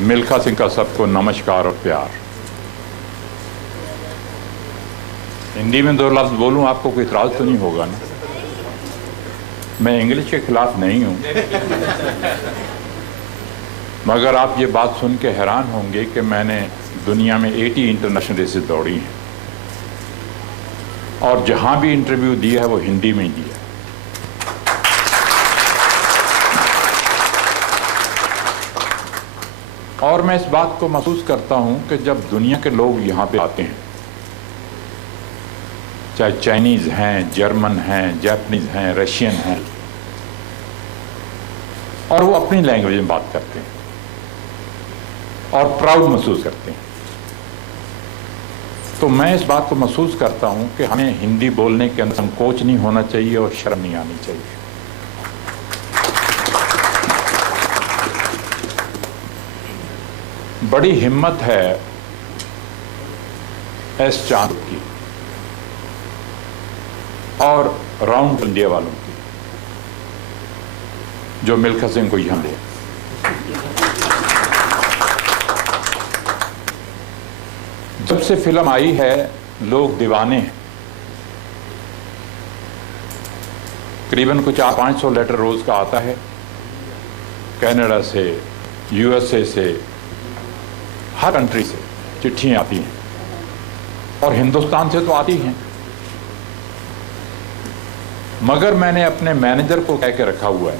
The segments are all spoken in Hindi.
मिल्खा सिंह का सबको नमस्कार और प्यार। हिंदी में 2 लफ्ज़ बोलूं, आपको कोई इतराज़ तो नहीं होगा ना? मैं इंग्लिश के खिलाफ नहीं हूं, मगर आप ये बात सुन के हैरान होंगे कि मैंने दुनिया में 80 इंटरनेशनल रेसेस दौड़ी हैं और जहां भी इंटरव्यू दिया है वो हिंदी में ही दिया है। और मैं इस बात को महसूस करता हूं कि जब दुनिया के लोग यहां पे आते हैं, चाहे चाइनीज हैं, जर्मन हैं, जापानीज हैं, रशियन हैं, और वो अपनी लैंग्वेज में बात करते हैं और प्राउड महसूस करते हैं, तो मैं इस बात को महसूस करता हूं कि हमें हिंदी बोलने के अंदर संकोच नहीं होना चाहिए और शर्म नहीं आनी चाहिए। बड़ी हिम्मत है एस चांद की और राउंड इंडिया वालों की, जो मिल्खा सिंह को यहां ले। जब से फिल्म आई है लोग दीवाने हैं। करीबन कुछ 500 लेटर रोज का आता है, कनाडा से, यूएसए से, हर कंट्री से चिट्ठियां आती हैं और हिंदुस्तान से तो आती हैं। मगर मैंने अपने मैनेजर को कह के रखा हुआ है,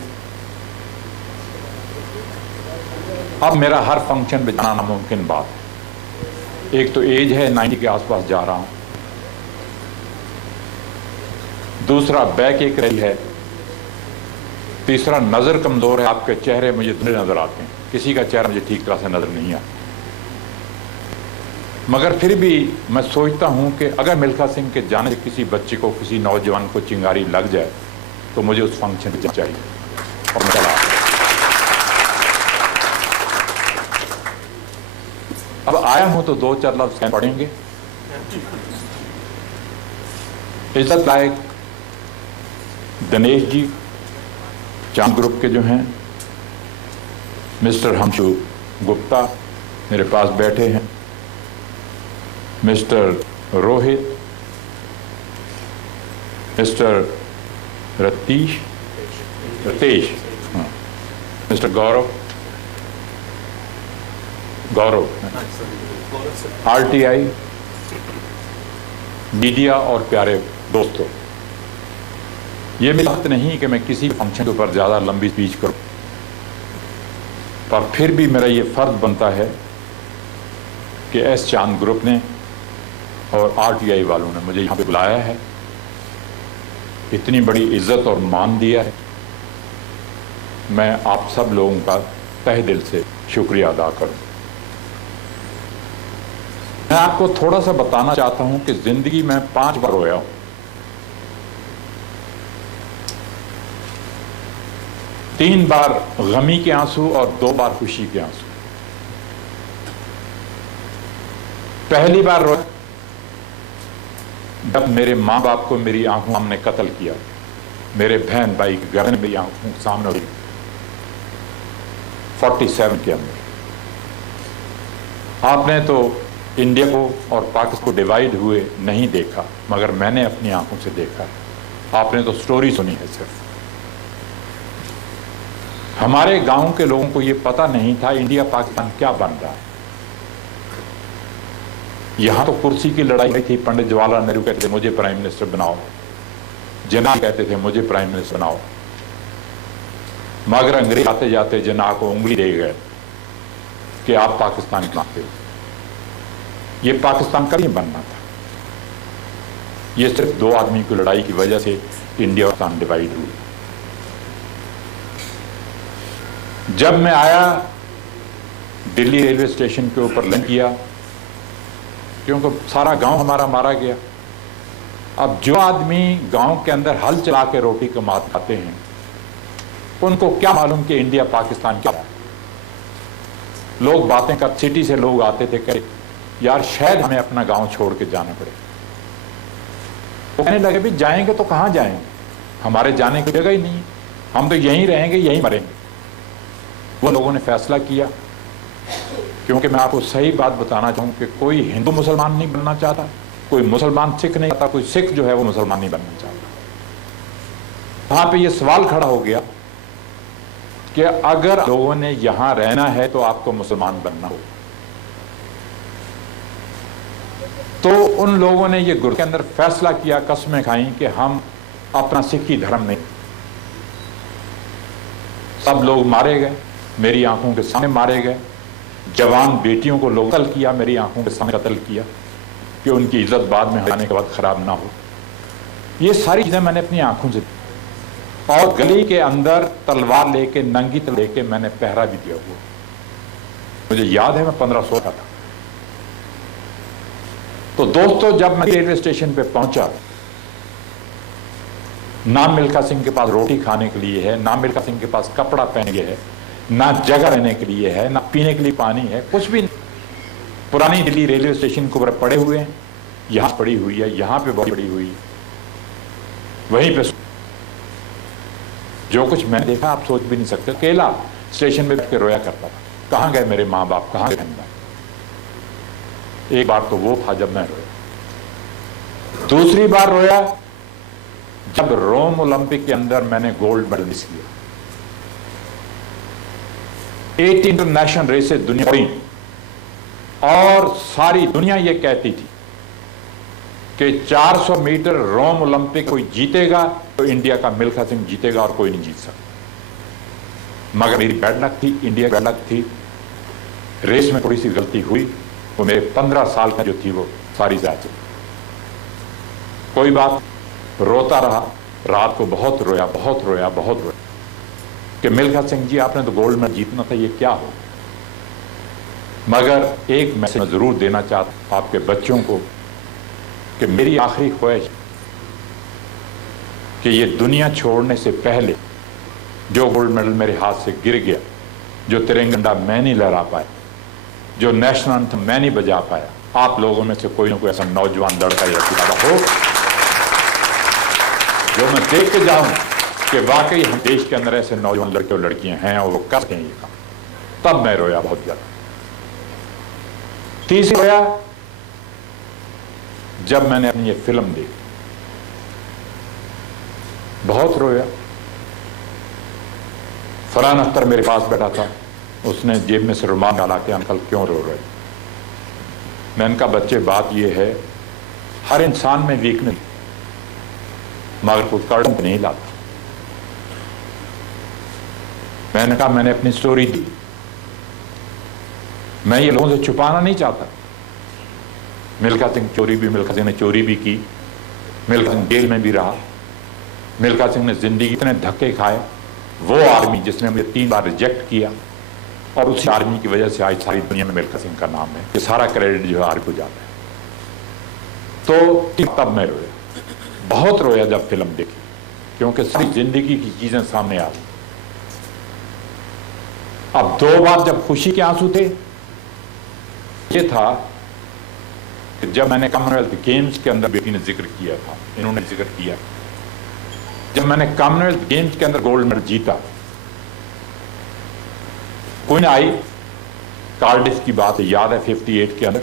अब मेरा हर फंक्शन पे जाना नामुमकिन बात है। एक तो एज है, 90 के आसपास जा रहा हूं, दूसरा बैक एक रही है, तीसरा नजर कमजोर है। आपके चेहरे मुझे धुंधले नजर आते हैं, किसी का चेहरा मुझे ठीक तरह से नजर नहीं आता। मगर फिर भी मैं सोचता हूं कि अगर मिल्खा सिंह के जाने से किसी बच्चे को, किसी नौजवान को चिंगारी लग जाए तो मुझे उस फंक्शन पे जाना चाहिए। और मैं चला, अब आया हूं तो 2-4 लफ्ज पढ़ेंगे। इज्जत लायक दिनेश जी, चांद ग्रुप के जो हैं, मिस्टर हमशु गुप्ता मेरे पास बैठे हैं, mister Rohit, mister Ratish, mister Gaurav, RTI, media और प्यारे दोस्तों, ये मेरी बात नहीं कि मैं किसी फंक्शन के ऊपर ज्यादा लंबी स्पीच करूं, पर फिर भी मेरा ये फर्ज बनता है कि एस चांद ग्रुप ने और आरटीआई वालों ने मुझे यहाँ पे बुलाया है, इतनी बड़ी इज्जत और मान दिया है। मैं आप सब लोगों का तहे दिल से शुक्रिया अदा करूं। मैं आपको थोड़ा सा बताना चाहता हूं कि जिंदगी में 5 बार रोया हूं। तीन बार गमी के आंसू और 2 बार खुशी के आंसू। पहली बार रोया जब मेरे मां बाप को मेरी आंखों सामने कत्ल किया, मेरे बहन भाई के घर में मेरी आंखों सामने हुई 47 के अंदर। आपने तो इंडिया को और पाकिस्तान को डिवाइड हुए नहीं देखा, मगर मैंने अपनी आंखों से देखा। आपने तो स्टोरी सुनी है सिर्फ। हमारे गांव के लोगों को यह पता नहीं था इंडिया पाकिस्तान क्या बन रहा है। यहां तो कुर्सी की लड़ाई हुई थी, पंडित जवाहरलाल नेहरू कहते थे मुझे प्राइम मिनिस्टर बनाओ, जिन्ना कहते थे मुझे प्राइम मिनिस्टर बनाओ, मगर अंग्रेज आते जाते जिन्ना को उंगली दे गए कि आप पाकिस्तान बनाते हो। ये पाकिस्तान का नहीं बनना था, ये सिर्फ 2 आदमी की लड़ाई की वजह से इंडिया और पाकिस्तान डिवाइड हुई। जब मैं आया, दिल्ली रेलवे स्टेशन के ऊपर लैंड किया, क्योंकि सारा गांव हमारा मारा गया। अब जो आदमी गांव के अंदर हल चला के रोटी कमाते हैं, उनको क्या मालूम कि इंडिया पाकिस्तान क्या है। लोग बातें कर, सिटी से लोग आते थे, कहे यार शायद हमें अपना गांव छोड़ के जाना पड़े। तो कहने लगे भी जाएंगे तो कहां जाएंगे, हमारे जाने की जगह ही नहीं है, हम तो यहीं रहेंगे, यहीं मरेंगे। वो लोगों ने फैसला किया क्योंकि मैं आपको सही बात बताना चाहूँ कि कोई हिंदू मुसलमान नहीं बनना चाहता, कोई मुसलमान सिख नहीं चाहता, कोई सिख जो है वो मुसलमान नहीं बनना चाहता। वहां पे ये सवाल खड़ा हो गया कि अगर लोगों ने यहां रहना है तो आपको मुसलमान बनना होगा। तो उन लोगों ने ये गुरु के अंदर फैसला किया, कसमें खाई कि हम अपना सिखी धर्म नहीं। सब लोग मारे गए, मेरी आंखों के सामने मारे गए। जवान बेटियों को लोग कत्ल किया, मेरी आंखों के सामने कत्ल किया कि उनकी इज्जत बाद में आने के बाद खराब ना हो। ये सारी चीजें मैंने अपनी आंखों से, और गली के अंदर तलवार लेके, नंगी तलवार लेके मैंने पहरा भी दिया हुआ। मुझे याद है मैं 15-16 का था। तो दोस्तों, जब मैं रेलवे स्टेशन पे पहुंचा, ना मिल्खा सिंह के पास रोटी खाने के लिए है, ना मिल्खा सिंह के पास कपड़ा पहनने के लिए है, ना जगह रहने के लिए है, ना पीने के लिए पानी है, कुछ भी नहीं। पुरानी दिल्ली रेलवे स्टेशन के ऊपर पड़े हुए हैं, यहां पड़ी हुई है, यहां पे बड़ी पड़ी हुई है, वहीं पे जो कुछ मैंने देखा आप सोच भी नहीं सकते। अकेला स्टेशन में बैठ के रोया करता था, कहां गए मेरे माँ बाप, कहां गए। एक बार तो वो था जब मैं रोया। दूसरी बार रोया जब रोम ओलंपिक के अंदर मैंने गोल्ड मेडल मिस किया। 8 इंटरनेशनल रेसेस दुनिया में, और सारी दुनिया ये कहती थी कि 400 मीटर रोम ओलंपिक कोई जीतेगा तो इंडिया का मिल्खा सिंह जीतेगा और कोई नहीं जीत सकता। मगर मेरी बैड लक थी, इंडिया बैड लक थी। रेस में थोड़ी सी गलती हुई, वो मेरे 15 साल का जो थी वो सारी जाए चली। कोई बात, रोता रहा, रात को बहुत रोया, बहुत रोया, बहुत रोया कि मिल्खा सिंह जी आपने तो गोल्ड मेडल जीतना था, ये क्या हो। मगर एक मैसेज जरूर देना चाहता आपके बच्चों को कि मेरी आखिरी ख्वाहिश कि ये दुनिया छोड़ने से पहले जो गोल्ड मेडल मेरे हाथ से गिर गया, जो तिरंगा मैं नहीं लहरा पाया, जो नेशनल एंथम मैं नहीं बजा पाया, आप लोगों में से कोई ना कोई ऐसा नौजवान लड़का या लड़का हो जो मैं देख के जाऊं कि वाकई हम देश के अंदर ऐसे नौजवान लड़के और लड़कियां हैं और वो करते हैं ये काम। तब मैं रोया बहुत ज्यादा। तीसरी रोया जब मैंने अपनी ये फिल्म देखी, बहुत रोया। फरहान अख्तर मेरे पास बैठा था, उसने जेब में से रुमाल डाला के अंकल क्यों रो रहे। मैंने कहा बच्चे बात ये है, हर इंसान में वीकनेस, मगर कोई कर्म नहीं लाता। मैंने कहा मैंने अपनी स्टोरी दी, मैं ये लोगों से छुपाना नहीं चाहता। मिल्खा सिंह चोरी भी, मिल्खा सिंह ने चोरी भी की, मिल्खा सिंह जेल में भी रहा, मिल्खा सिंह ने जिंदगी इतने धक्के खाए। वो आर्मी जिसने मुझे 3 बार रिजेक्ट किया, और उसी आर्मी की वजह से आज सारी दुनिया में मिल्खा सिंह का नाम है, ये सारा क्रेडिट जो है आर्मी को जाता है। तो तब मैं रोया, बहुत रोया जब फिल्म देखी, क्योंकि सारी जिंदगी की चीजें सामने आ गई। अब 2 बार जब खुशी के आंसू थे, ये था कि जब मैंने कॉमनवेल्थ गेम्स के अंदर बेटी ने जिक्र किया था, इन्होंने जिक्र किया, जब मैंने कॉमनवेल्थ गेम्स के अंदर गोल्ड मेडल जीता, क्वीन आई, कार्डिफ की बात याद है 58 के अंदर,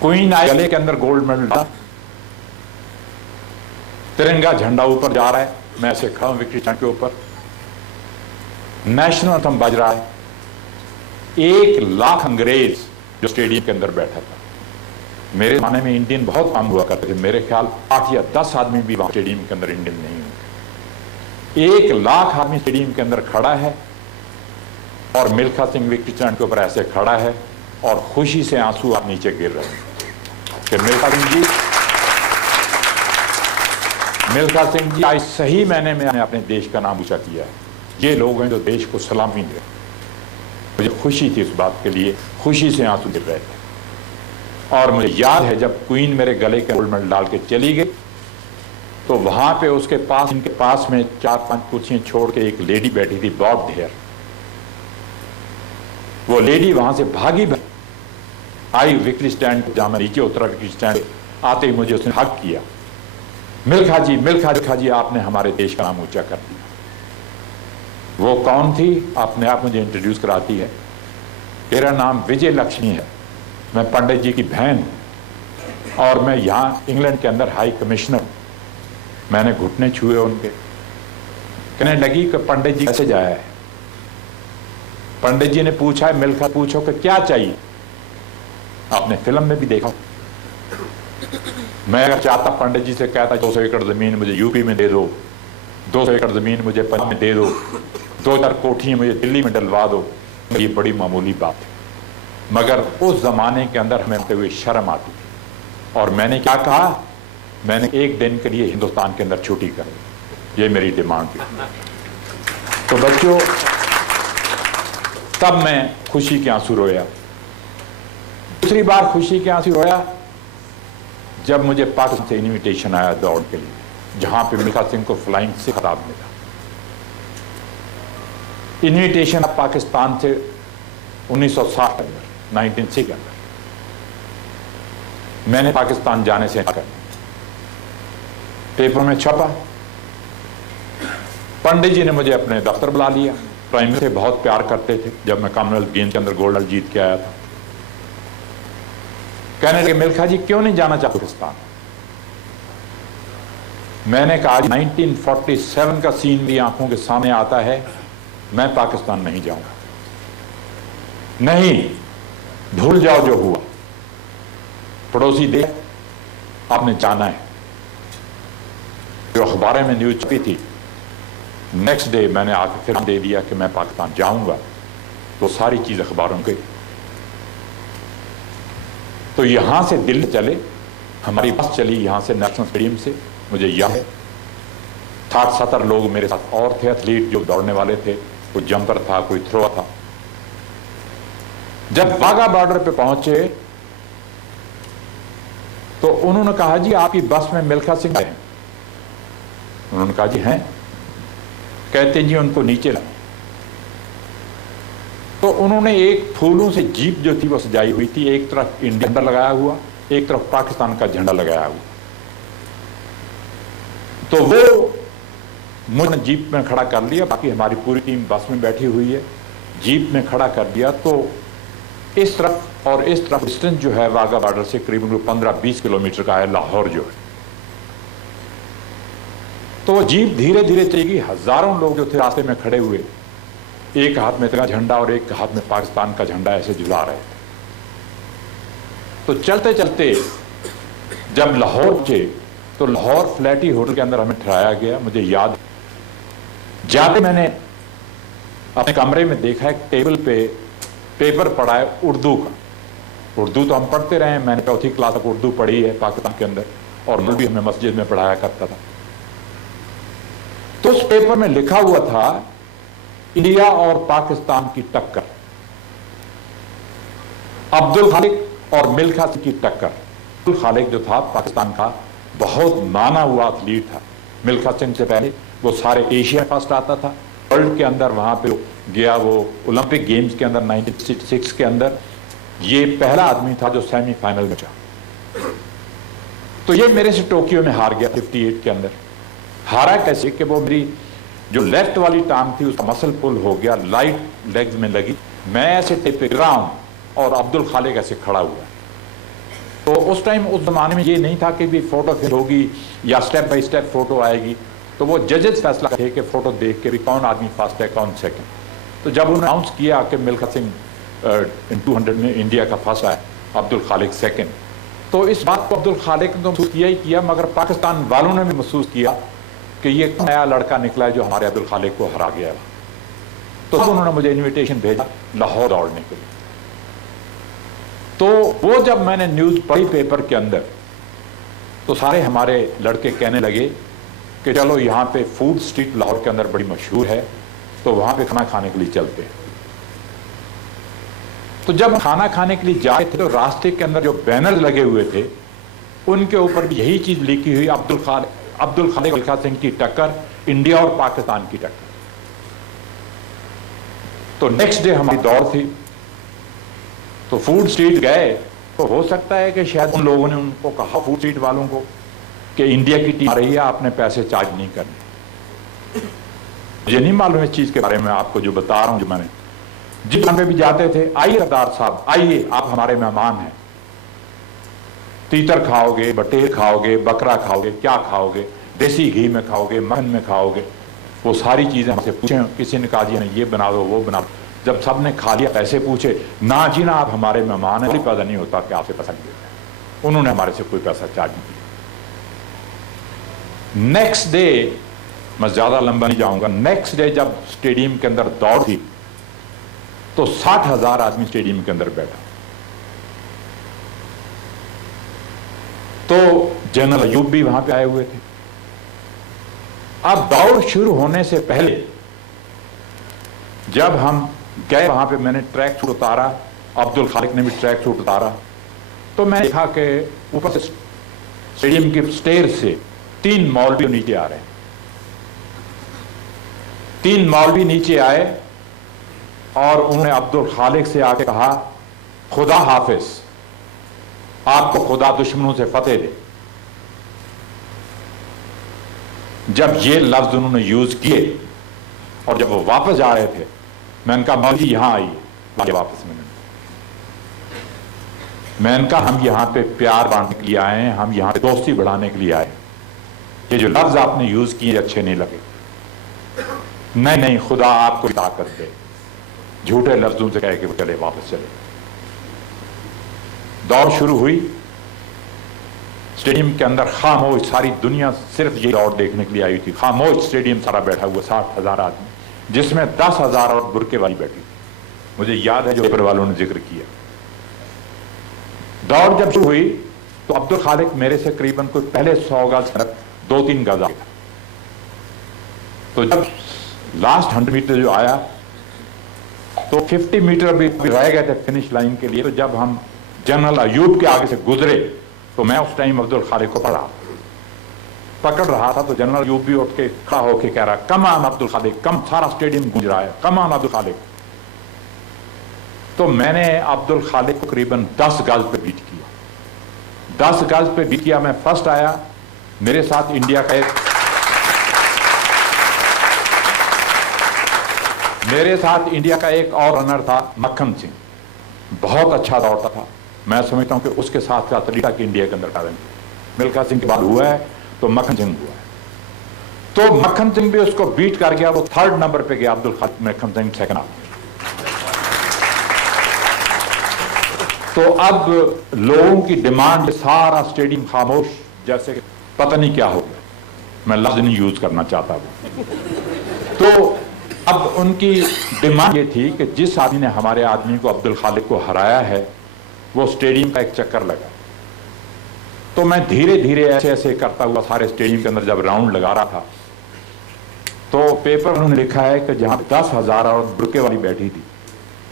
क्वीन आई, गले के अंदर गोल्ड मेडल था, तिरंगा झंडा ऊपर जा रहा है, मैं ऐसे खड़ा हूं विक्ट्री स्टैंड के ऊपर, नेशनल एंथम बज रहा है। 1 लाख अंग्रेज जो स्टेडियम के अंदर बैठा था। मेरे जमाने में इंडियन बहुत कम हुआ करते थे, मेरे ख्याल 8 या 10 आदमी भी वहां स्टेडियम के अंदर इंडियन नहीं होंगे। 1 लाख आदमी स्टेडियम के अंदर खड़ा है, और मिल्खा सिंह विक्ट्री स्टैंड के ऊपर ऐसे खड़ा है, और खुशी से आंसू आप नीचे गिर रहे हैं कि मिल्खा सिंह जी आज सही मैंने में अपने देश का नाम ऊंचा किया है। ये लोग हैं जो देश को सलामी दे। मुझे खुशी थी इस बात के लिए, खुशी से आंसू गिर रहे थे। और मुझे याद है जब क्वीन मेरे गले के गोल्ड मेडल डाल के चली गई, तो वहां पे उसके पास, इनके पास में 4-5 कुर्सियां छोड़ के एक लेडी बैठी थी, बॉब ढेर। वो लेडी वहां से भागी आई विक्ट्री स्टैंड, जहां मैं नीचे उतरा विक्ट्री स्टैंड, आते ही मुझे उसने हक किया, मिल्खा जी, मिल्खा जी, आपने हमारे देश का नाम ऊंचा कर दिया। वो कौन थी, अपने आप मुझे इंट्रोड्यूस कराती है। मेरा नाम विजय लक्ष्मी है, मैं पंडित जी की बहन हूं और मैं यहाँ इंग्लैंड के अंदर हाई कमिश्नर हूं। मैंने घुटने छुए उनके, कहने लगी कि पंडित जी कैसे जाया है। पंडित जी ने पूछा है, मिलकर पूछो कि क्या चाहिए। आपने फिल्म में भी देखा। मैं अगर चाहता पंडित जी से कहता 200 एकड़ जमीन मुझे यूपी में दे दो, 200 एकड़ जमीन मुझे पंजाब में दे दो, 2-4 कोठियां मुझे दिल्ली में डलवा दो, ये बड़ी मामूली बात है। मगर उस जमाने के अंदर हमें हुए शर्म आती थी और मैंने क्या कहा, मैंने एक दिन के लिए हिंदुस्तान के अंदर छुट्टी कर, ये मेरी डिमांड थी। तो बच्चों, तब मैं खुशी के आंसू रोया। दूसरी बार खुशी के आंसू रोया जब मुझे पाकिस्तान से इनविटेशन आया दौड़ के लिए, जहां पे मिल्खा सिंह को फ्लाइंग से खिताब मिला। इनविटेशन पाकिस्तान से 1960 के अंदर, 1960 के अंदर मैंने पाकिस्तान जाने से कर पेपर में छपा। पंडित जी ने मुझे अपने दफ्तर बुला लिया। प्राइम मिनिस्टर से बहुत प्यार करते थे। जब मैं कॉमनवेल्थ गेम्स के अंदर गोल्ड मेडल जीत के आया था, कहने लगे मिल्खा जी क्यों नहीं जाना चाहते पाकिस्तान। मैंने कहा 1947 का सीन भी आंखों के सामने आता है, मैं पाकिस्तान नहीं जाऊंगा। नहीं, भूल जाओ जो हुआ, पड़ोसी देश आपने जाना है। जो अखबारों में न्यूज छपी थी, नेक्स्ट डे मैंने आके फिर दे दिया कि मैं पाकिस्तान जाऊंगा। तो सारी चीज अखबारों के, तो यहां से दिल्ली चले, हमारी बस चली यहां से नेशनल स्टेडियम से, मुझे याद है 60-70 लोग मेरे साथ और थे, एथलीट जो दौड़ने वाले थे, कोई जंपर था, कोई थ्रो था। जब वाघा बॉर्डर पे पहुंचे तो उन्होंने कहा जी आपकी बस में मिल्खा सिंह हैं। उन्होंने कहा जी हैं। कहते जी उनको नीचे लाओ। तो उन्होंने एक फूलों से जीप जो थी वो सजाई हुई थी, एक तरफ इंडिया झंडा लगाया हुआ, एक तरफ पाकिस्तान का झंडा लगाया हुआ। तो वो मुझे जीप में खड़ा कर लिया, बाकी हमारी पूरी टीम बस में बैठी हुई है। जीप में खड़ा कर दिया तो इस तरफ और इस तरफ डिस्टेंस जो है वाघा बॉर्डर से करीबन 15-20 किलोमीटर का है, लाहौर जो है। तो जीप धीरे धीरे चलेगी। हजारों लोग जो थे रास्ते में खड़े हुए, एक हाथ में तिरंगा झंडा और एक हाथ में पाकिस्तान का झंडा ऐसे झुला रहे थे। तो चलते चलते जब लाहौर पहुंचे तो लाहौर फ्लैटी होटल के अंदर हमें ठहराया गया। मुझे याद, जाते मैंने अपने कमरे में देखा एक टेबल पे पेपर पढ़ा है उर्दू का। उर्दू तो हम पढ़ते रहे, मैंने 4वीं क्लास तक उर्दू पढ़ी है पाकिस्तान के अंदर, और मैं भी हमें मस्जिद में पढ़ाया करता था। तो उस पेपर में लिखा हुआ था इंडिया और पाकिस्तान की टक्कर, अब्दुल खालिक और मिल्खा सिंह की टक्कर। अब्दुल खालिक जो था पाकिस्तान का बहुत माना हुआ एथलीट था। मिल्खा सिंह से पहले वो सारे एशिया फर्स्ट आता था, वर्ल्ड के अंदर वहां पे गया। वो ओलंपिक गेम्स के अंदर 1966 के अंदर ये पहला आदमी था जो सेमीफाइनल में जा। तो ये मेरे से टोक्यो में हार गया 58 के अंदर। हारा कैसे कि वो मेरी जो लेफ्ट वाली टांग थी उसका मसल पुल हो गया, लाइट लेग्स में लगी, मैं ऐसे टिप गिरा हूं और अब्दुल खालिक ऐसे खड़ा हुआ। तो उस टाइम उस जमाने में ये नहीं था कि भी फोटो फिर होगी या स्टेप बाय स्टेप फोटो आएगी। तो वो जजेस फैसला थे कि फोटो देख के भी कौन आदमी फर्स्ट है कौन सेकंड। तो जब उन्होंने अनाउंस किया कि मिल्खा सिंह 200 में इंडिया का फर्स्ट है, अब्दुल खालिक सेकंड, तो इस बात को अब्दुल खालिक ने तो महसूस किया ही किया, मगर पाकिस्तान वालों ने भी महसूस किया कि ये नया लड़का निकला है जो हमारे अब्दुल खालिक को हरा गया। तो उन्होंने मुझे इन्विटेशन भेजा लाहौर दौड़ने के लिए। तो वो जब मैंने न्यूज पढ़ी पेपर के अंदर, तो सारे हमारे लड़के कहने लगे कि चलो यहाँ पे फूड स्ट्रीट लाहौर के अंदर बड़ी मशहूर है, तो वहां पे खाना खाने के लिए चलते हैं। तो जब खाना खाने के लिए जाए थे तो रास्ते के अंदर जो बैनर लगे हुए थे उनके ऊपर भी यही चीज लिखी हुई, अब्दुल खालिक मिल्खा सिंह की टक्कर, इंडिया और पाकिस्तान की टक्कर। तो नेक्स्ट डे हमारी दौड़ थी, तो फूड स्ट्रीट गए। तो हो सकता है कि शायद उन लोगों ने उनको कहा, फूड स्ट्रीट वालों को, कि इंडिया की टीम आ रही है, आपने पैसे चार्ज नहीं करने। मुझे नहीं मालूम इस चीज के बारे में, आपको जो बता रहा हूं जो मैंने। जिस पे भी जाते थे, आइए सरदार साहब, आइए, आप हमारे मेहमान हैं, तीतर खाओगे, बटेर खाओगे, बकरा खाओगे, क्या खाओगे, देसी घी में खाओगे, मक्खन में खाओगे, वो सारी चीजें हमसे पूछे। किसी ने कहा जी नहीं ये बना दो, वो बना दो। जब सबने खा लिया, पैसे पूछे, ना जी ना, आप हमारे मेहमान हैं, कोई पैसा नहीं होता कि आपसे पैसा लेते हैं। उन्होंने हमारे से कोई पैसा चार्ज नहीं किया। नेक्स्ट डे, मैं ज्यादा लंबा नहीं जाऊंगा, नेक्स्ट डे जब स्टेडियम के अंदर दौड़ थी तो 60,000 आदमी स्टेडियम के अंदर बैठा। तो जनरल अयूब भी वहां पे आए हुए थे। अब दौड़ शुरू होने से पहले जब हम गए वहां पे, मैंने ट्रैक सूट उतारा, अब्दुल खालिक ने भी ट्रैक सूट उतारा, तो मैं देखा कि ऊपर से स्टेडियम के स्टेयर से 3 मौलवी नीचे आ रहे हैं। 3 मौलवी नीचे आए और उन्होंने अब्दुल खालिक से आके कहा, खुदा हाफिज, आपको खुदा दुश्मनों से फतेह दे। जब ये लफ्ज उन्होंने यूज किए और जब वो वापस आ रहे थे, मैंने कहा मौलवी यहां आइए, वापस मैंने कहा हम यहां पे प्यार बांटने के लिए आए हैं, हम यहां पे दोस्ती बढ़ाने के लिए आए। ये जो लफ्ज आपने यूज किए अच्छे नहीं लगे। नहीं नहीं, खुदा आपको ताकत दे। झूठे लफ्जों से कह के वो चले, वापस चले। दौड़ शुरू हुई, स्टेडियम के अंदर खामोश, सारी दुनिया सिर्फ ये दौड़ देखने के लिए आई थी। खामोश स्टेडियम सारा बैठा हुआ, 60,000 आदमी, जिसमें 10,000 और बुरके वाली बैठी थी। मुझे याद है जो पेपर वालों ने जिक्र किया। दौड़ जब शुरू हुई तो अब्दुल खालिक मेरे से करीबन कोई पहले 100 गज 2-3 गज आया। तो जब लास्ट 100 मीटर जो आया तो 50 मीटर भी रह गए थे फिनिश लाइन के लिए। तो जब हम जनरल अयूब के आगे से गुजरे तो मैं उस टाइम अब्दुल खालिक को पकड़ रहा था। तो जनरल अयूब भी उठ के खड़ा होके कह रहा, कम ऑन अब्दुल खालिक, कम। सारा स्टेडियम गूंज रहा है, कम ऑन अब्दुल खालिक। तो मैंने अब्दुल खालिक को करीबन 10 गज पे बीट किया। 10 गज पे बीट किया, मैं फर्स्ट आया। मेरे साथ इंडिया का एक और रनर था, मक्खन सिंह, बहुत अच्छा दौड़ता था। मैं समझता हूं कि उसके साथ का तरीका कि इंडिया के अंदर टैलेंट, मिल्खा सिंह के बाद हुआ है तो मक्खन सिंह हुआ है। तो मक्खन सिंह भी उसको बीट कर गया, वो 3rd नंबर पे गया, अब्दुल खालिक, मक्खन सिंह 2nd आ। तो अब लोगों की डिमांड, सारा स्टेडियम खामोश, जैसे पता नहीं क्या हो गया, मैं लफ्ज नहीं यूज करना चाहता वो। तो अब उनकी डिमांड ये थी कि जिस आदमी ने हमारे आदमी को, अब्दुल खालिक को हराया है, वो स्टेडियम का एक चक्कर लगा। तो मैं धीरे धीरे ऐसे ऐसे करता हुआ सारे स्टेडियम के अंदर जब राउंड लगा रहा था तो पेपर उन्होंने लिखा है कि जहां 10,000 और बुरके वाली बैठी थी,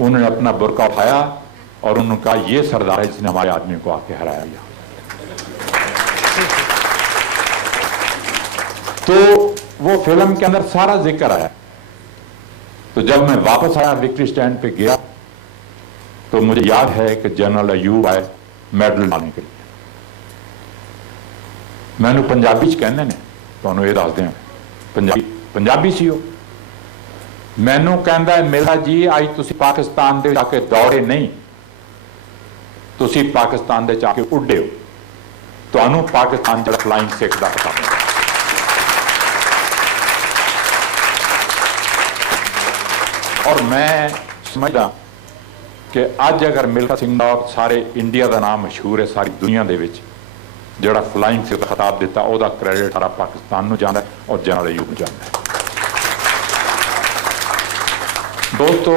उन्होंने अपना बुरका उठाया और उन्होंने कहा, ये सरदार है जिसने हमारे आदमी को आके हराया। तो वो फिल्म के अंदर सारा जिक्र आया। तो जब मैं वापस आया, विक्ट्री स्टैंड पे गया, तो मुझे याद है कि जनरल अयूब आए मेडल लाने के लिए। मैंने पंजाबी च कहने ने, तुहानू ये दस दें, पंजाबी सी हो। मैनू कहंदा है, मेरा जी अज तुसी पाकिस्तान दे जाके दौड़े नहीं, तुसी पाकिस्तान दे जाके उड्डे हो, तुहानू पाकिस्तान जड़ा फ्लाइंग सिख दा पता नहीं। और मैं समझदा कि अज अगर मिल्खा सिंह और सारे इंडिया का नाम मशहूर है, सारी दुनिया दे विच जड़ा फ्लाइंग सिख खिताब दिता, ओदा क्रेडिट सारा पाकिस्तान नूं जांदा और जनरल अयूब नूं जांदा है। दोस्तों,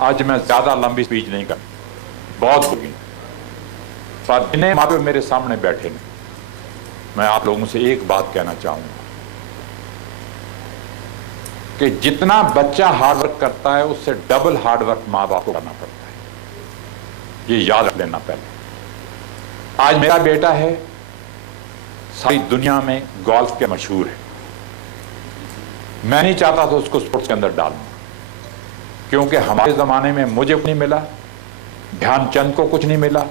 आज मैं ज्यादा लंबी स्पीच नहीं कर, बहुत होगी, पर जिन्हें माँ बाप मेरे सामने बैठे ने, मैं आप लोगों से एक बात कहना चाहूंगा कि जितना बच्चा हार्डवर्क करता है उससे डबल हार्डवर्क माँ बाप को करना पड़ता है। ये याद रख लेना पहले। आज मेरा बेटा है, सारी दुनिया में गोल्फ के मशहूर है। मैं नहीं चाहता था उसको स्पोर्ट्स के अंदर डालूं, क्योंकि हमारे जमाने में मुझे कुछ नहीं मिला, ध्यानचंद को कुछ नहीं मिला,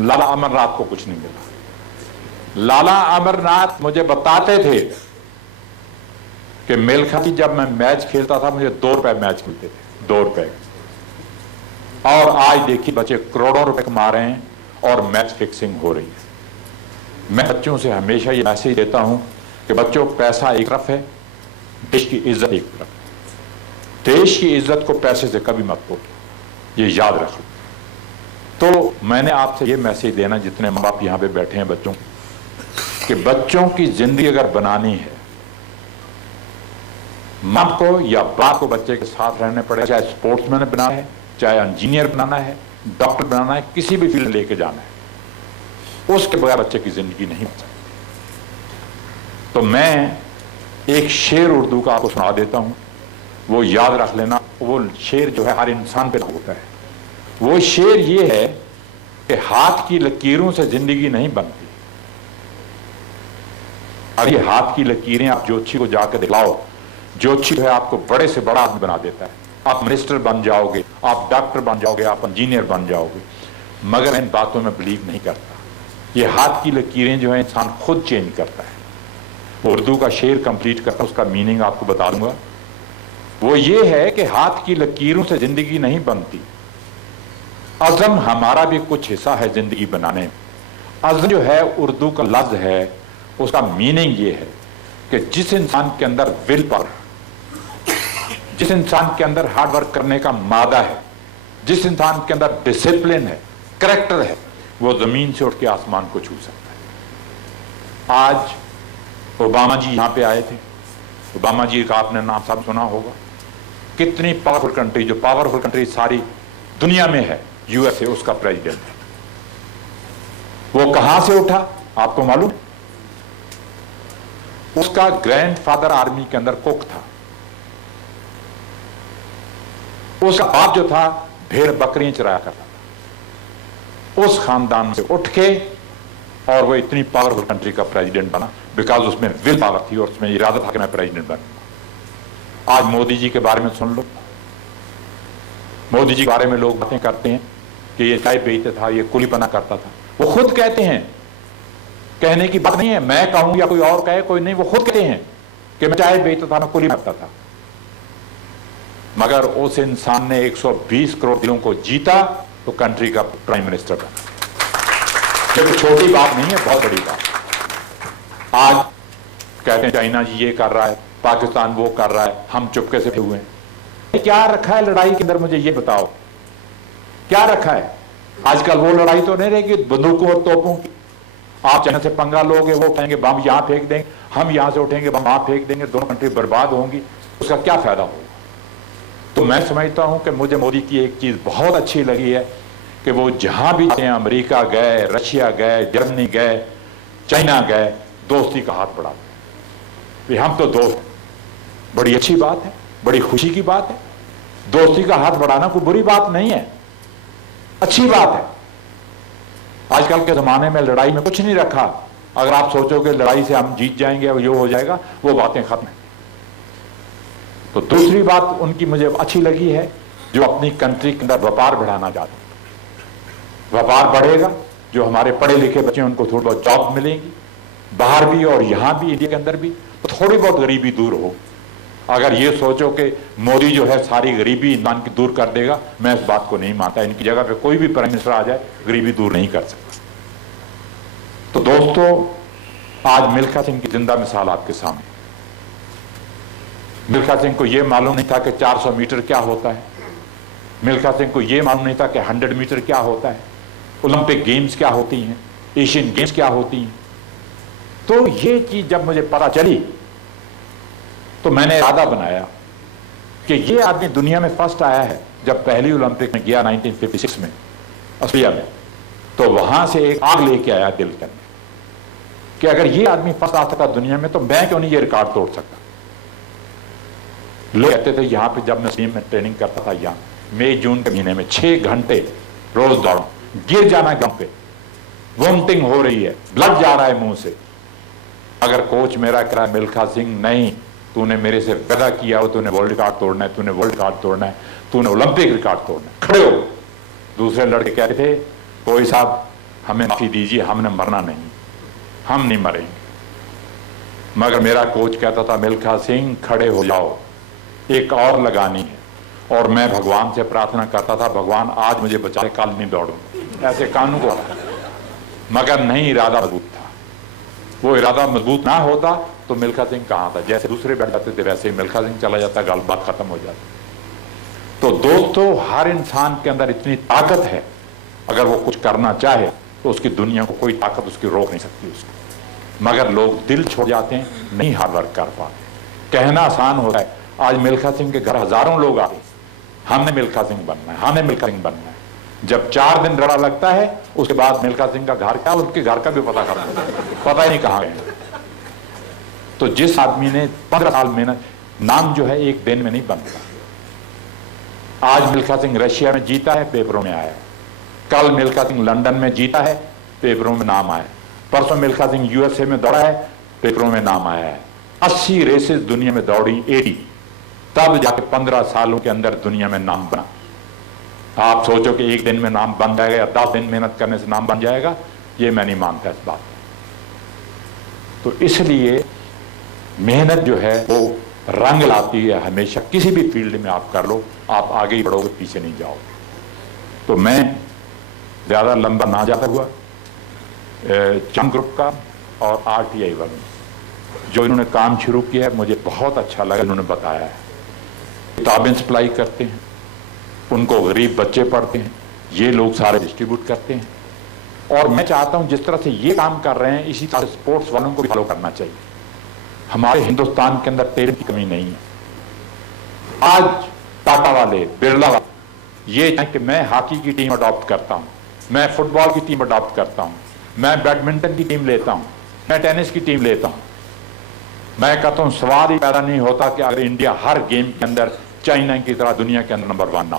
लाला अमरनाथ को कुछ नहीं मिला। लाला अमरनाथ मुझे बताते थे कि मिल्खा की जब मैं मैच खेलता था, मुझे 2 रुपए मैच मिलते थे, 2 रुपए। और आज देखिए बच्चे करोड़ों रुपए कमा रहे हैं और मैच फिक्सिंग हो रही है। मैं बच्चों से हमेशा ये मैसेज देता हूं कि बच्चों, पैसा एक तरफ है, देश की इज्जत एक तरफ है। देश की इज्जत को पैसे से कभी मत तोड़ो, ये याद रखो। तो मैंने आपसे ये मैसेज देना, जितने माँ बाप यहां पे बैठे हैं बच्चों, कि बच्चों की जिंदगी अगर बनानी है, मां को या बाप को बच्चे के साथ रहने पड़ेगा। चाहे स्पोर्ट्समैन बनाना है, चाहे इंजीनियर बनाना है, डॉक्टर बनाना है, किसी भी फील्ड लेके जाना है, उसके बगैर बच्चे की जिंदगी नहीं बच सकती। तो मैं एक शेर उर्दू का आपको सुना देता हूं, वो याद रख लेना। वो शेर जो है हर इंसान पे होता है। वो शेर ये है कि हाथ की लकीरों से जिंदगी नहीं बनती। अरे हाथ की लकीरें आप ज्योतिषी को जाकर दिखाओ, ज्योतिषी जो है आपको बड़े से बड़ा आदमी बना देता है। आप मिनिस्टर बन जाओगे, आप डॉक्टर बन जाओगे, आप इंजीनियर बन जाओगे, मगर इन बातों में बिलीव नहीं करता। ये हाथ की लकीरें जो है इंसान खुद चेंज करता है। उर्दू का शेर कंप्लीट करता, उसका मीनिंग आपको बता दूंगा। वो ये है कि हाथ की लकीरों से जिंदगी नहीं बनती, अज़म हमारा भी कुछ हिस्सा है जिंदगी बनाने में। अज़म जो है उर्दू का लफ्ज है, उसका मीनिंग ये है कि जिस इंसान के अंदर विल पावर, जिस इंसान के अंदर हार्ड वर्क करने का मादा है, जिस इंसान के अंदर डिसिप्लिन है, करैक्टर है, वो जमीन से उठ के आसमान को छू सकता है। आज ओबामा जी यहां पे आए थे। ओबामा जी का आपने नाम सब सुना होगा। कितनी पावरफुल कंट्री, जो पावरफुल कंट्री सारी दुनिया में है, यूएसए, उसका प्रेसिडेंट है। वो कहां से उठा आपको मालूम? उसका ग्रैंडफादर आर्मी के अंदर कुक था। उसका बाप जो था भेड़ बकरियां चराया करता था। उस खानदान से उठ के और वो इतनी पावरफुल कंट्री का प्रेसिडेंट बना, बिकॉज उसमें विल पावर थी और उसमें इरादा था कि मैं प्रेसिडेंट बनूंगा। आज मोदी जी के बारे में सुन लो। मोदी जी के बारे में लोग बातें करते हैं कि ये चाय बेचता था, ये कुलीपना करता था। वो खुद कहते हैं, कहने की बात नहीं है, मैं कहूं या कोई और कहे, कोई नहीं, वो खुद कहते हैं कि मैं चाय बेचता था, मैं कुली करता था। मगर उस इंसान ने 120 करोड़ दिलों को जीता तो कंट्री का प्राइम मिनिस्टर बना। ये छोटी बात नहीं है, बहुत बड़ी बात। आज कहते हैं चाइना जी ये कर रहा है, पाकिस्तान वो कर रहा है, हम चुपके से हुए हैं। क्या रखा है लड़ाई के अंदर, मुझे ये बताओ, क्या रखा है? आजकल वो लड़ाई तो नहीं रहेगी बंदूकों और तोपों की। आप चाइना से पंगा लोगे, वो उठाएंगे बम यहां फेंक देंगे, हम यहां से उठेंगे बम वहां फेंक देंगे, दोनों कंट्री बर्बाद होंगी, उसका क्या फायदा होगा? तो मैं समझता हूं कि मुझे मोदी की एक चीज बहुत अच्छी लगी है कि वो जहां भी जाते हैं, अमेरिका गए, रशिया गए, जर्मनी गए, चाइना गए, दोस्ती का हाथ बढ़ाते हैं। हम तो दोस्त, बड़ी अच्छी बात है, बड़ी खुशी की बात है। दोस्ती का हाथ बढ़ाना कोई बुरी बात नहीं है, अच्छी बात है। आजकल के जमाने में लड़ाई में कुछ नहीं रखा। अगर आप सोचोगे लड़ाई से हम जीत जाएंगे और ये हो जाएगा, वो बातें खत्म है। तो दूसरी बात उनकी मुझे अच्छी लगी है, जो अपनी कंट्री के अंदर व्यापार बढ़ाना चाहते हैं। व्यापार बढ़ेगा, जो हमारे पढ़े लिखे बच्चे उनको थोड़ी बहुत जॉब मिलेंगी, बाहर भी और यहां भी, इंडिया के अंदर भी, तो थोड़ी बहुत गरीबी दूर हो। अगर ये सोचो कि मोदी जो है सारी गरीबी इंसान की दूर कर देगा, मैं इस बात को नहीं मानता। इनकी जगह पे कोई भी प्राइम मिनिस्टर आ जाए, गरीबी दूर नहीं कर सकता। तो दोस्तों, आज मिल्खा सिंह की जिंदा मिसाल आपके सामने। मिल्खा सिंह को यह मालूम नहीं था कि 400 मीटर क्या होता है। मिल्खा सिंह को यह मालूम नहीं था कि 100 मीटर क्या होता है, ओलंपिक गेम्स क्या होती हैं, एशियन गेम्स क्या होती हैं। तो ये चीज जब मुझे पता चली तो मैंने इरादा बनाया कि ये आदमी दुनिया में फर्स्ट आया है। जब पहली ओलंपिक में गया 1956 में ऑस्ट्रेलिया में, तो वहां से एक आग लेके आया दिल के अंदर कि अगर ये आदमी फर्स्ट आ सकता दुनिया में, तो मैं क्यों नहीं ये रिकॉर्ड तोड़ सकता। लोग कहते थे, यहां पे जब मैं स्विम में ट्रेनिंग करता था, यहां मई जून के महीने में 6 घंटे रोज दौड़ा, गिर जाना गांव पे, वोमिटिंग हो रही है, ब्लड जा रहा है मुंह से। अगर कोच मेरा कह रहा है, मिल्खा सिंह नहीं, तूने मेरे से वादा किया हो, तूने वर्ल्ड रिकॉर्ड तोड़ना है, तूने वर्ल्ड रिकॉर्ड तोड़ना है, तूने ओलंपिक रिकॉर्ड तोड़ना है, खड़े हो। दूसरे लड़के कहते थे, कोई साहब हमें माफी दीजिए, हमने मरना नहीं, हम नहीं मरेंगे। मगर मेरा कोच कहता था, मिल्खा सिंह खड़े हो जाओ, एक और लगानी है। और मैं भगवान से प्रार्थना करता था, भगवान आज मुझे बचा, कल नहीं दौड़ूं, ऐसे कानून को। मगर नहीं, इरादा मजबूत था। वो इरादा मजबूत ना होता तो मिल्खा सिंह कहाँ था। जैसे दूसरे बैठ जाते थे वैसे ही मिल्खा सिंह चला जाता, गल बात खत्म हो जाती। तो दोस्तों, हर इंसान के अंदर इतनी ताकत है, अगर वो कुछ करना चाहे तो उसकी दुनिया को कोई ताकत उसकी रोक नहीं सकती उसको। मगर लोग दिल छोड़ जाते हैं, नहीं हार्ड वर्क कर पाते। कहना आसान होता है। आज मिल्खा सिंह के घर हजारों लोग आते, हमने मिल्खा सिंह बनना है, हमने मिल्खा सिंह बनना है। जब 4 दिन रड़ा लगता है, उसके बाद मिल्खा सिंह का घर क्या, उनके घर का भी पता करना, पता ही नहीं कहाँ गए। तो जिस आदमी ने 15 साल मेहनत, नाम जो है एक दिन में नहीं बनता। आज मिल्खा सिंह रशिया में जीता है, पेपरों में आया। कल मिल्खा सिंह लंदन में जीता है, पेपरों में नाम आया। परसों मिल्खा सिंह यूएसए में दौड़ा है, पेपरों में नाम आया है। 80 रेसेस दुनिया में दौड़ी, 80, तब जाके 15 सालों के अंदर दुनिया में नाम बना। आप सोचो कि एक दिन में नाम बन जाएगा या 10 दिन मेहनत करने से नाम बन जाएगा, ये मैं नहीं मानता इस बात। तो इसलिए मेहनत जो है वो रंग लाती है हमेशा। किसी भी फील्ड में आप कर लो, आप आगे ही बढ़ोगे, पीछे नहीं जाओगे। तो मैं ज्यादा लंबा ना जाता हुआ चंद ग्रुप का और आरटीआई वालों जो इन्होंने काम शुरू किया है, मुझे बहुत अच्छा लगा। इन्होंने बताया है किताबें सप्लाई करते हैं, उनको गरीब बच्चे पढ़ते हैं, ये लोग सारे डिस्ट्रीब्यूट करते हैं। और मैं चाहता हूं जिस तरह से ये काम कर रहे हैं, इसी तरह स्पोर्ट्स वालों को भी फॉलो करना चाहिए। हमारे हिंदुस्तान के अंदर टैलेंट की कमी नहीं है। आज टाटा वाले, बिरला वाले ये चाहे कि मैं हॉकी की टीम अडॉप्ट करता हूं, मैं फुटबॉल की टीम अडॉप्ट करता हूं, मैं बैडमिंटन की टीम लेता हूं, मैं टेनिस की टीम लेता हूं। मैं कहता हूं सवाल ही पैदा नहीं होता कि अगर इंडिया हर गेम के अंदर चाइना की तरह दुनिया के अंदर नंबर 1 ना,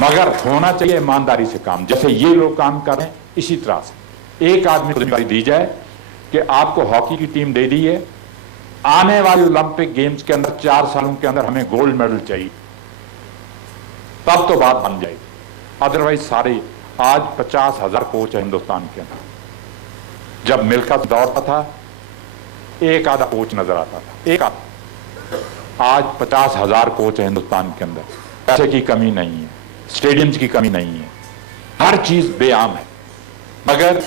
मगर होना चाहिए ईमानदारी से काम। जैसे ये लोग काम कर रहे हैं, इसी तरह से एक आदमी को जिम्मेदारी दी जाए कि आपको हॉकी की टीम दे दी है, आने वाले ओलंपिक गेम्स के अंदर 4 सालों के अंदर हमें गोल्ड मेडल चाहिए, तब तो बात बन जाएगी। अदरवाइज सारे, आज 50,000 कोच है हिंदुस्तान के अंदर। जब मिल्खा दौड़ता था, एक आधा कोच नजर आता था, एक आधा। आज 50,000 कोच है हिंदुस्तान के अंदर। पैसे की कमी नहीं है, स्टेडियम्स की कमी नहीं है, हर चीज बेआम है, मगर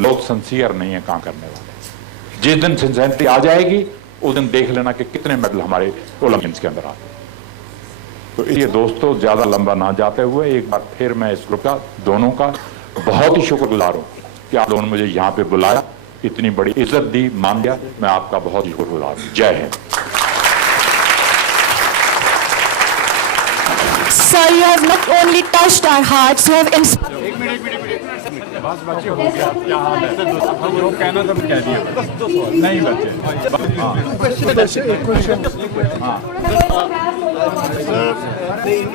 लोग सिंसियर नहीं है काम करने वाले। जिस दिन सिंसियरिटी आ जाएगी, उस दिन देख लेना कि कितने मेडल हमारे ओलंपिक्स के अंदर आते हैं। तो ये दोस्तों, ज्यादा लंबा ना जाते हुए एक बार फिर मैं इस ग्रुप का, दोनों का बहुत ही शुक्रगुजार हूं कि आप लोगों ने मुझे यहां पे बुलाया, इतनी बड़ी इज्जत दी, मान दिया। मैं आपका बहुत ही शुक्रगुजार हूं। जय Hind. Sir, you have not only touched our hearts, you have inspired. एक मिनट बस बच्चे हो गया, क्या हाल है? हम लोग कहना सब कह दिया, नहीं बच्चे।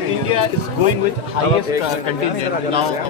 India is going with highest contingent now.